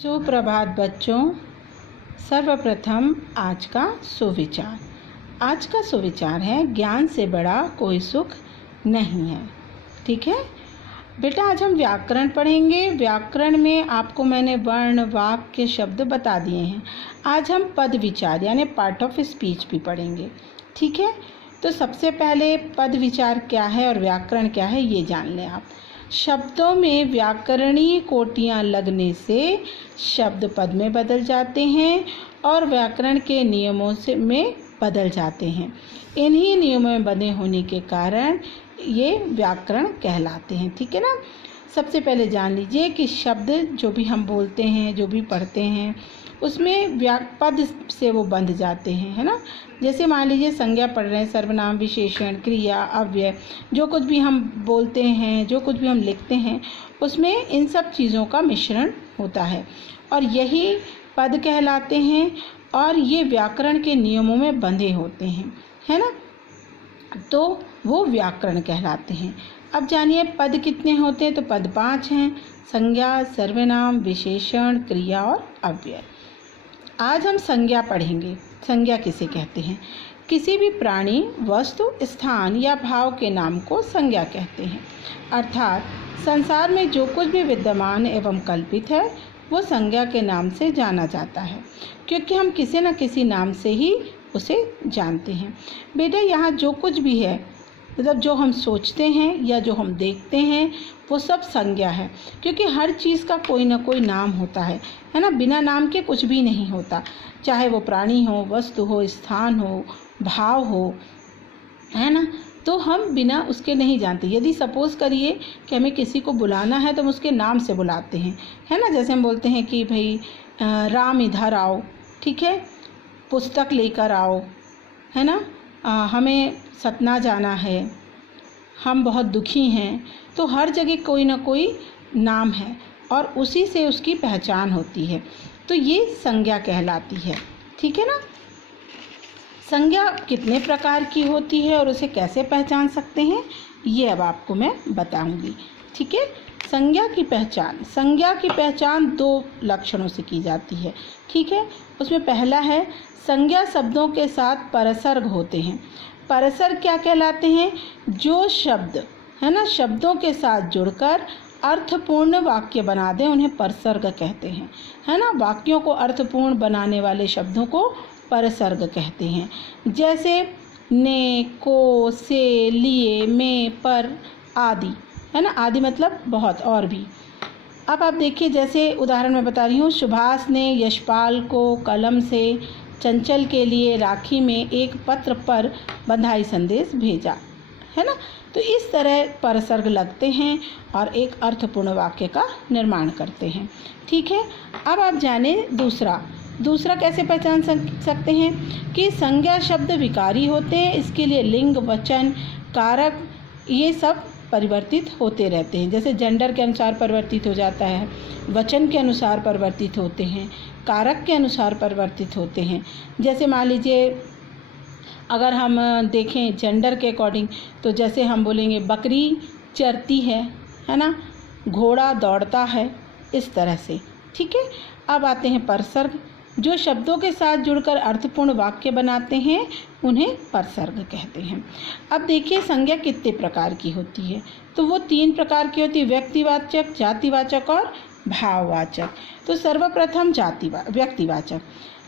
सुप्रभात बच्चों। सर्वप्रथम आज का सुविचार। आज का सुविचार है ज्ञान से बड़ा कोई सुख नहीं है। ठीक है बेटा, आज हम व्याकरण पढ़ेंगे। व्याकरण में आपको मैंने वर्ण, वाक्य, शब्द बता दिए हैं। आज हम पद विचार यानी पार्ट ऑफ स्पीच भी पढ़ेंगे। ठीक है, तो सबसे पहले पद विचार क्या है और व्याकरण क्या है ये जान लें आप। शब्दों में व्याकरणीय कोटियाँ लगने से शब्द पद में बदल जाते हैं और व्याकरण के नियमों में बदल जाते हैं। इन्हीं नियमों में बने होने के कारण ये व्याकरण कहलाते हैं। ठीक है ना। सबसे पहले जान लीजिए कि शब्द जो भी हम बोलते हैं, जो भी पढ़ते हैं, उसमें पद से वो बंध जाते हैं, है ना। जैसे मान लीजिए संज्ञा पढ़ रहे हैं, सर्वनाम, विशेषण, क्रिया, अव्यय, जो कुछ भी हम बोलते हैं, जो कुछ भी हम लिखते हैं, उसमें इन सब चीज़ों का मिश्रण होता है और यही पद कहलाते हैं और ये व्याकरण के नियमों में बंधे होते हैं, है ना, तो वो व्याकरण कहलाते हैं। अब जानिए पद कितने होते हैं। तो पद 5 हैं: संज्ञा, सर्वनाम, विशेषण, क्रिया और अव्यय। आज हम संज्ञा पढ़ेंगे। संज्ञा किसे कहते हैं? किसी भी प्राणी, वस्तु, स्थान या भाव के नाम को संज्ञा कहते हैं। अर्थात संसार में जो कुछ भी विद्यमान एवं कल्पित है वो संज्ञा के नाम से जाना जाता है, क्योंकि हम किसी न किसी नाम से ही उसे जानते हैं। बेटा, यहाँ जो कुछ भी है, मतलब जो हम सोचते हैं या जो हम देखते हैं, वो सब संज्ञा है, क्योंकि हर चीज़ का कोई ना कोई नाम होता है ना। बिना नाम के कुछ भी नहीं होता, चाहे वो प्राणी हो, वस्तु हो, स्थान हो, भाव हो, है ना। तो हम बिना उसके नहीं जानते। यदि सपोज़ करिए कि हमें किसी को बुलाना है तो हम उसके नाम से बुलाते हैं, है ना। जैसे हम बोलते हैं कि भाई राम इधर आओ, ठीक है, पुस्तक लेकर आओ, है ना, हमें सतना जाना है, हम बहुत दुखी हैं। तो हर जगह कोई ना कोई नाम है और उसी से उसकी पहचान होती है, तो ये संज्ञा कहलाती है। ठीक है ना। संज्ञा कितने प्रकार की होती है और उसे कैसे पहचान सकते हैं ये अब आपको मैं बताऊंगी। ठीक है। संज्ञा की पहचान 2 लक्षणों से की जाती है। ठीक है। उसमें पहला है संज्ञा शब्दों के साथ परसर्ग होते हैं। परसर्ग क्या कहलाते हैं? जो शब्द, है ना, शब्दों के साथ जुड़कर अर्थपूर्ण वाक्य बना दें उन्हें परसर्ग कहते हैं, है ना। वाक्यों को अर्थपूर्ण बनाने वाले शब्दों को परसर्ग कहते हैं। जैसे ने, को, से, लिए, में, पर आदि, है ना। आदि मतलब बहुत और भी। अब आप देखिए, जैसे उदाहरण मैं बता रही हूँ, सुभाष ने यशपाल को कलम से चंचल के लिए राखी में एक पत्र पर बधाई संदेश भेजा, है ना। तो इस तरह परसर्ग लगते हैं और एक अर्थपूर्ण वाक्य का निर्माण करते हैं। ठीक है। अब आप जाने दूसरा कैसे पहचान सकते हैं कि संज्ञा शब्द विकारी होते हैं। इसके लिए लिंग, वचन, कारक ये सब परिवर्तित होते रहते हैं। जैसे जेंडर के अनुसार परिवर्तित हो जाता है, वचन के अनुसार परिवर्तित होते हैं, कारक के अनुसार परिवर्तित होते हैं। जैसे मान लीजिए अगर हम देखें जेंडर के अकॉर्डिंग, तो जैसे हम बोलेंगे बकरी चरती है ना, घोड़ा दौड़ता है, इस तरह से। ठीक है। अब आते हैं परसर्ग। जो शब्दों के साथ जुड़कर अर्थपूर्ण वाक्य बनाते हैं उन्हें परसर्ग कहते हैं। अब देखिए संज्ञा कितने प्रकार की होती है। तो वो 3 प्रकार की होती है: व्यक्तिवाचक, जातिवाचक और भाववाचक। तो सर्वप्रथम व्यक्तिवाचक।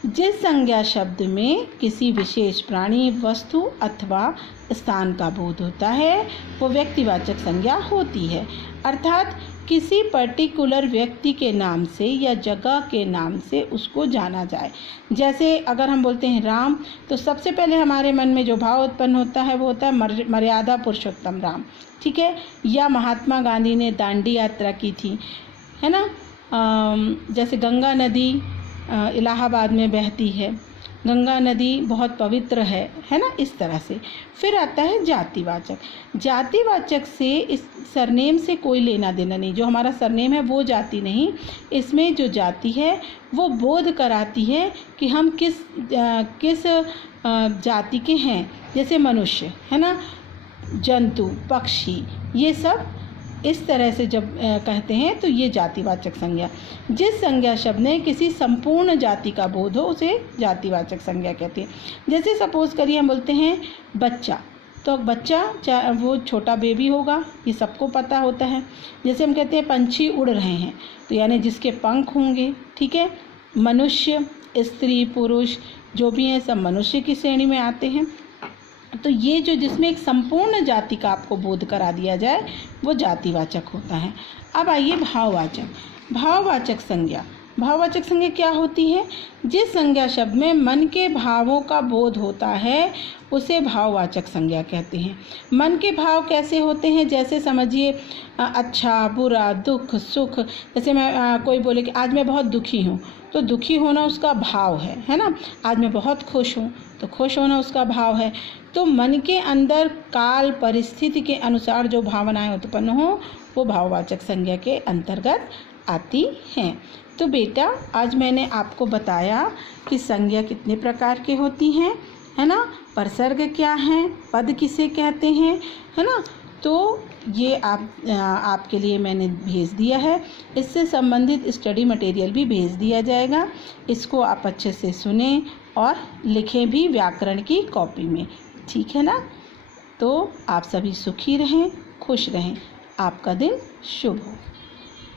जिस संज्ञा शब्द में किसी विशेष प्राणी, वस्तु अथवा स्थान का बोध होता है वो व्यक्तिवाचक संज्ञा होती है। अर्थात किसी पर्टिकुलर व्यक्ति के नाम से या जगह के नाम से उसको जाना जाए। जैसे अगर हम बोलते हैं राम, तो सबसे पहले हमारे मन में जो भाव उत्पन्न होता है वो होता है मर्यादा पुरुषोत्तम राम। ठीक है। या महात्मा गांधी ने दांडी यात्रा की थी, है ना। जैसे गंगा नदी इलाहाबाद में बहती है, गंगा नदी बहुत पवित्र है ना, इस तरह से। फिर आता है जातिवाचक से इस सरनेम से कोई लेना देना नहीं। जो हमारा सरनेम है वो जाति नहीं, इसमें जो जाति है वो बोध कराती है कि हम किस जाति के हैं। जैसे मनुष्य, है ना, जंतु, पक्षी, ये सब इस तरह से जब कहते हैं तो ये जातिवाचक संज्ञा। जिस संज्ञा शब्द ने किसी संपूर्ण जाति का बोध हो उसे जातिवाचक संज्ञा कहते हैं। जैसे सपोज करिए हम बोलते हैं बच्चा, तो बच्चा चाहे वो छोटा बेबी होगा, ये सबको पता होता है। जैसे हम कहते हैं पंछी उड़ रहे हैं, तो यानी जिसके पंख होंगे, ठीक है। मनुष्य, स्त्री, पुरुष जो भी हैं सब मनुष्य की श्रेणी में आते हैं। तो ये जो जिसमें एक संपूर्ण जाति का आपको बोध करा दिया जाए वो जातिवाचक होता है। अब आइए भाववाचक। भाववाचक संज्ञा। भाववाचक संज्ञा क्या होती है? जिस संज्ञा शब्द में मन के भावों का बोध होता है उसे भाववाचक संज्ञा कहते हैं। मन के भाव कैसे होते हैं? जैसे समझिए अच्छा, बुरा, दुख, सुख। जैसे मैं कोई बोले कि आज मैं बहुत दुखी हूँ, तो दुखी होना उसका भाव है ना। आज मैं बहुत खुश हूँ, तो खुश होना उसका भाव है। तो मन के अंदर काल परिस्थिति के अनुसार जो भावनाएं उत्पन्न हो वो भाववाचक संज्ञा के अंतर्गत आती हैं। तो बेटा आज मैंने आपको बताया कि संज्ञा कितने प्रकार की होती हैं, है ना। परसर्ग क्या हैं, पद किसे कहते हैं, है ना। तो ये आपके लिए मैंने भेज दिया है। इससे संबंधित स्टडी मटेरियल भी भेज दिया जाएगा। इसको आप अच्छे से सुने और लिखें भी व्याकरण की कॉपी में, ठीक है ना। तो आप सभी सुखी रहें, खुश रहें। आपका दिन शुभ हो।